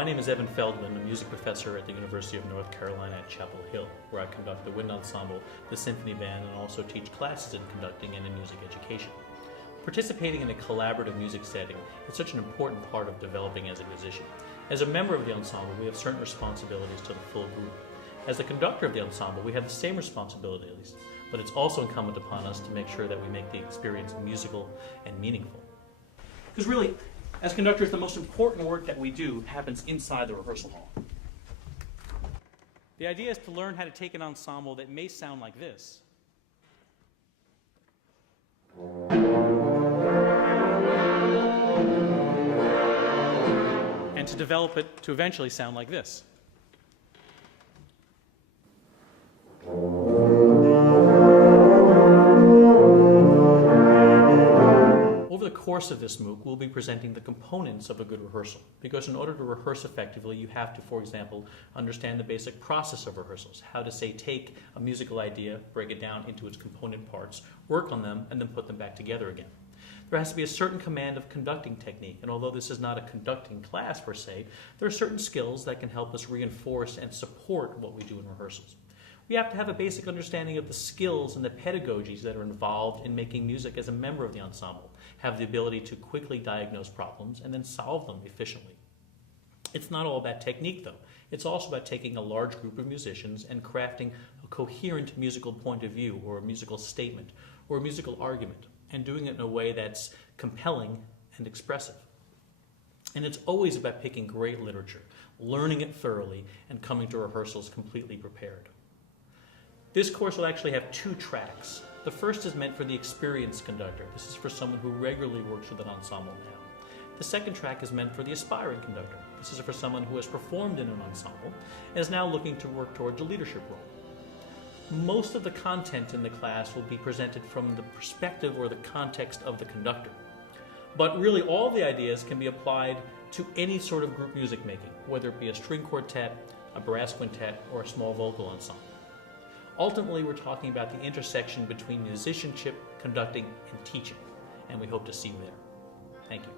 My name is Evan Feldman, a music professor at the University of North Carolina at Chapel Hill, where I conduct the wind ensemble, the symphony band, and also teach classes in conducting and in music education. Participating in a collaborative music setting is such an important part of developing as a musician. As a member of the ensemble, we have certain responsibilities to the full group. As the conductor of the ensemble, we have the same responsibilities, but it's also incumbent upon us to make sure that we make the experience musical and meaningful. Because really, as conductors, the most important work that we do happens inside the rehearsal hall. The idea is to learn how to take an ensemble that may sound like this, and to develop it to eventually sound like this. Over the course of this MOOC, we'll be presenting the components of a good rehearsal, because in order to rehearse effectively, you have to, for example, understand the basic process of rehearsals, how to, say, take a musical idea, break it down into its component parts, work on them, and then put them back together again. There has to be a certain command of conducting technique, and although this is not a conducting class per se, there are certain skills that can help us reinforce and support what we do in rehearsals. We have to have a basic understanding of the skills and the pedagogies that are involved in making music as a member of the ensemble, have the ability to quickly diagnose problems and then solve them efficiently. It's not all about technique, though. It's also about taking a large group of musicians and crafting a coherent musical point of view, or a musical statement, or a musical argument, and doing it in a way that's compelling and expressive. And it's always about picking great literature, learning it thoroughly, and coming to rehearsals completely prepared. This course will actually have 2 tracks. The first is meant for the experienced conductor. This is for someone who regularly works with an ensemble now. The second track is meant for the aspiring conductor. This is for someone who has performed in an ensemble and is now looking to work towards a leadership role. Most of the content in the class will be presented from the perspective or the context of the conductor. But really all the ideas can be applied to any sort of group music making, whether it be a string quartet, a brass quintet, or a small vocal ensemble. Ultimately, we're talking about the intersection between musicianship, conducting, and teaching, and we hope to see you there. Thank you.